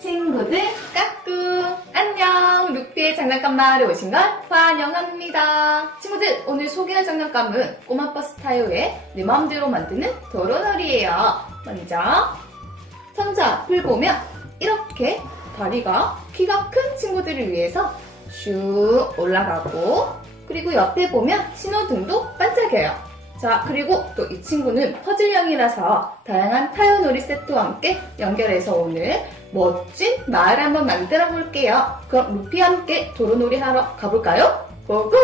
친구들 까꿍 안녕. 루피의 장난감 마을에 오신 걸 환영합니다. 친구들 오늘 소개할 장난감은 꼬마 버스 타요의 내 마음대로 만드는 도로놀이에요. 먼저 천자 앞을 보면 이렇게 다리가 키가 큰 친구들을 위해서 슉 올라가고 그리고 옆에 보면 신호등도 반짝여요. 자, 그리고 또 이 친구는 퍼즐형이라서 다양한 타요 놀이 세트와 함께 연결해서 오늘 멋진 마을 한번 만들어 볼게요. 그럼 루피와 함께 도로놀이 하러 가볼까요? 고고!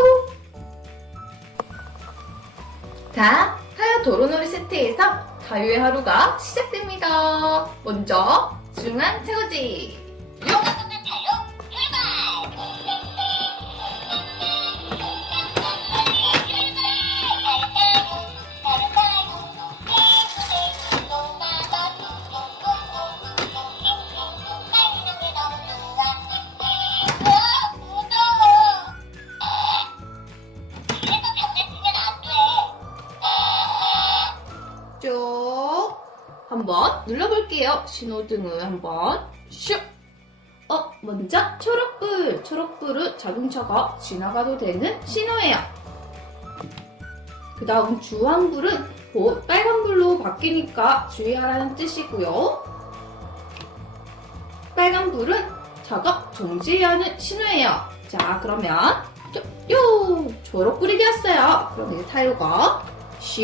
자, 타요 도로놀이 세트에서 타요의 하루가 시작됩니다. 먼저 중앙 채우지. 용! 쭉 한번 눌러볼게요. 신호등을 한번 슉. 어, 먼저 초록불. 초록불은 자동차가 지나가도 되는 신호예요. 그 다음 주황불은 곧 빨간불로 바뀌니까 주의하라는 뜻이고요. 빨간불은 작업 정지해야 하는 신호예요. 자, 그러면 요, 요 초록불이 되었어요. 그럼 이제 타요가 슈.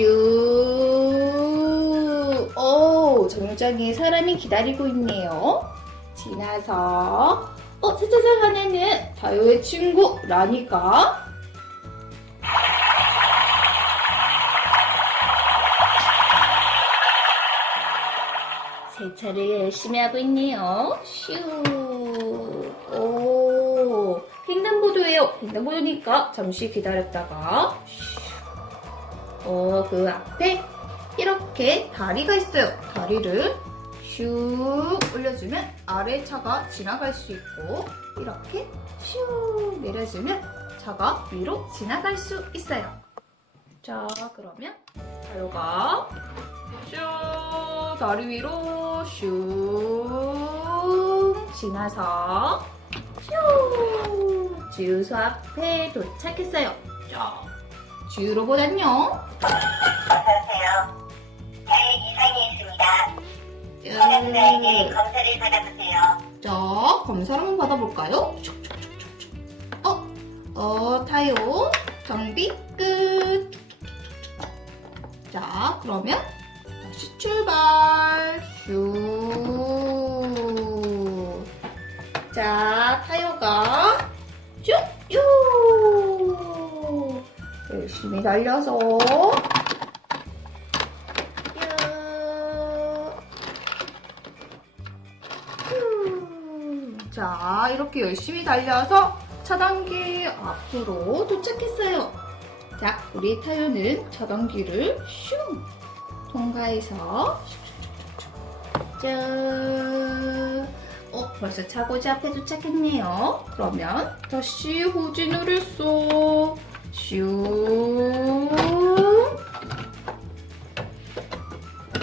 오, 정류장에 사람이 기다리고 있네요. 지나서, 어, 차차차 안에는 다요의 친구, 라니가. 세차를 열심히 하고 있네요. 슈. 오, 횡단보도예요. 횡단보도니까 잠시 기다렸다가, 슈. 어, 그 앞에 이렇게 다리가 있어요. 다리를 슉 올려주면 아래 차가 지나갈 수 있고 이렇게 슉 내려주면 차가 위로 지나갈 수 있어요. 자, 그러면 다요가 슉 다리 위로 슉 지나서 슉 주유소 앞에 도착했어요. 자, 주유로보단요. 어서오세요. 저희 이상이 있습니다. 소년들에게 검사를 받아보세요. 자, 검사를 한번 받아볼까요? 촉촉촉촉촉. 어, 어, 타요. 정비 끝. 자, 그러면 다시 출발. 슈. 자, 타요가 열심히 달려서 요. 음, 자, 이렇게 열심히 달려서 차단기 앞으로 도착했어요. 자, 우리 타요는 차단기를 슝 통과해서. 짠. 어, 벌써 차고지 앞에 도착했네요. 그러면 다시 후진을 했어. 슝.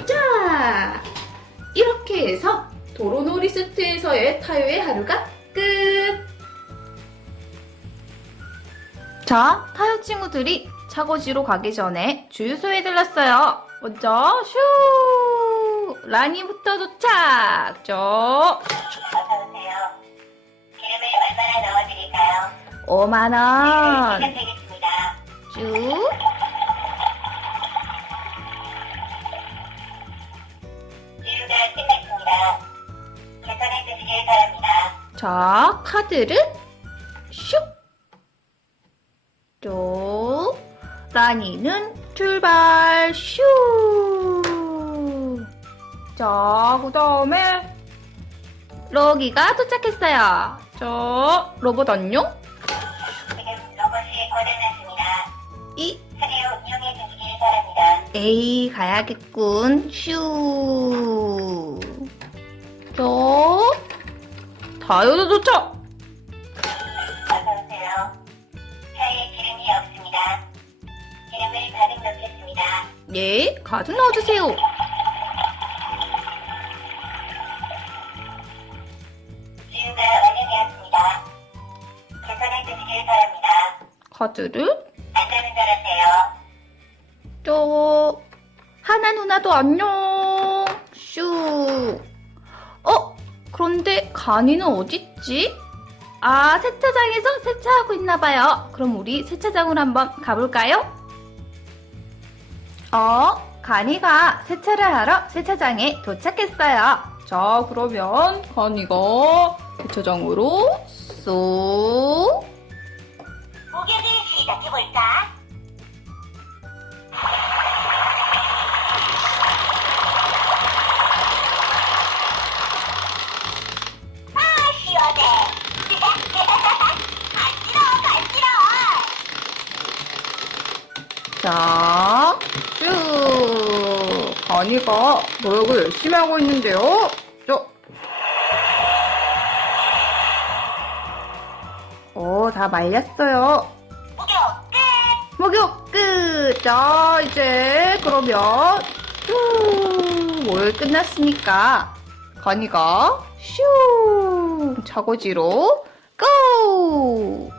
자, 이렇게 해서 도로놀이 세트에서의 타요의 하루가 끝! 자, 타요 친구들이 차고지로 가기 전에 주유소에 들렀어요. 먼저 슈! 라니부터 도착! 저 어서오세요. 기름을 얼마나 넣어드릴까요? 5만원 시작하겠습니다. 쭉. 자, 카드를 슉! 또, 라니는 출발, 슈! 자, 그 다음에, 로기가 도착했어요. 저, 로봇 안녕? 지금 로봇이 고장났습니다. 이 A 가야겠군. 다이어트 도착. 어서오세요. 에이 없습니다. 기름을 가득 넣겠습니다. 예, 가득 넣어주세요. 지우가 완료되었습니다. 계산해 주시길 바랍니다. 카드를 저 하나 누나도 안녕. 슈. 어? 그런데 간이는 어딨지? 아 세차장에서 세차하고 있나봐요. 그럼 우리 세차장으로 한번 가볼까요? 어? 간이가 세차를 하러 세차장에 도착했어요. 자 그러면 간이가 세차장으로 쏙. 자, 쭉. 가니가 노력을 열심히 하고 있는데요. 저. 오, 다 말렸어요. 목욕 끝. 자, 이제 그러면 쭉. 뭘 끝났으니까 가니가 슈. 자고지로 고.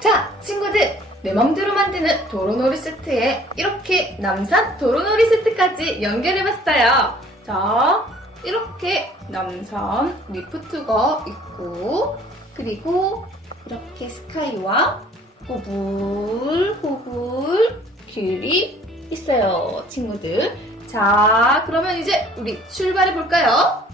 자, 친구들. 내 맘대로 만드는 도로놀이 세트에 이렇게 남산 도로놀이 세트까지 연결해봤어요. 자, 이렇게 남산 리프트가 있고, 그리고 이렇게 스카이와 호불, 호불 길이 있어요, 친구들. 자, 그러면 이제 우리 출발해볼까요?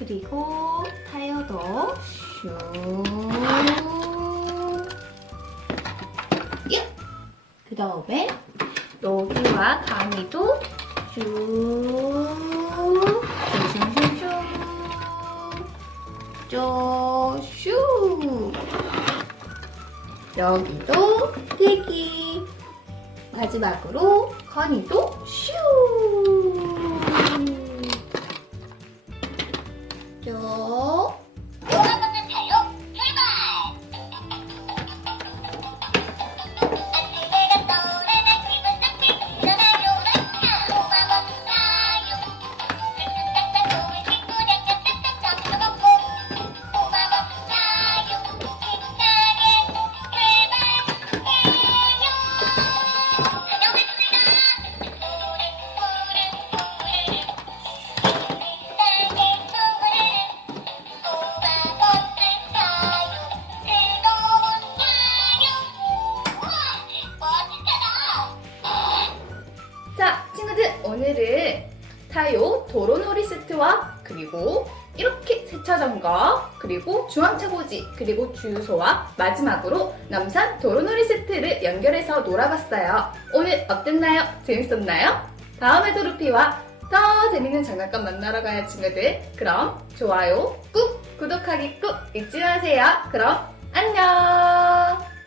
그리고 타이어도 슉. 예. 그 다음에 여기와. 슝슝슝. 쭉. 슉. 여기도 대기. 마지막으로 건이도 슈. 오늘은 타요 도로놀이 세트와 그리고 이렇게 세차장과 그리고 중앙차고지 그리고 주유소와 마지막으로 남산 도로놀이 세트를 연결해서 놀아봤어요. 오늘 어땠나요? 재밌었나요? 다음에 도루피와 더 재밌는 장난감 만나러 가요 친구들. 그럼 좋아요 꾹 구독하기 꾹 잊지 마세요. 그럼 안녕.